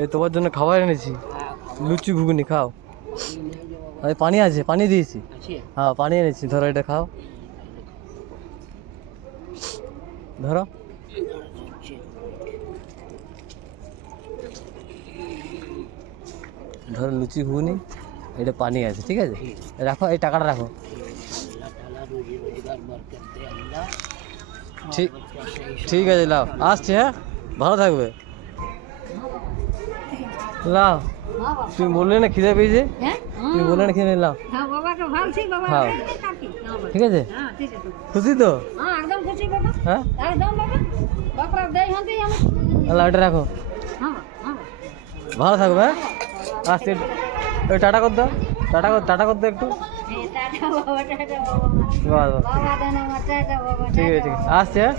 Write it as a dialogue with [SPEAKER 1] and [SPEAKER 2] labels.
[SPEAKER 1] এই তোমার জন্য খাবার এনেছি। লুচি ঘুগনি খাও। আরে পানি আছে পানি দিয়েছি। হ্যাঁ পানি এনেছি ধরো এটা খাও। ধরো। ধরো লুচি ঘুগনি এটা পানি আছে ঠিক আছে? রাখো এই টাকাটা রাখো। ঠিক ঠিক আছে লাও। আসছি হ্যাঁ? ভালো থাকবে। লাও। তুমি বললে না খিদে পেয়েছে?
[SPEAKER 2] হ্যাঁ?
[SPEAKER 1] তুমি বললে না খিদে লাও।
[SPEAKER 2] হ্যাঁ
[SPEAKER 1] হ্যাঁ। ঠিক আছে। খুশি তো?
[SPEAKER 2] হ্যাঁ
[SPEAKER 1] লাও এটা রাখো। ভালো থাকবে হ্যাঁ? আসছি ওই টাটা কর দাও টাটা কর টাটা কর দাও একটু ঠিক আছে ঠিক আছে। আসছি
[SPEAKER 2] হ্যাঁ?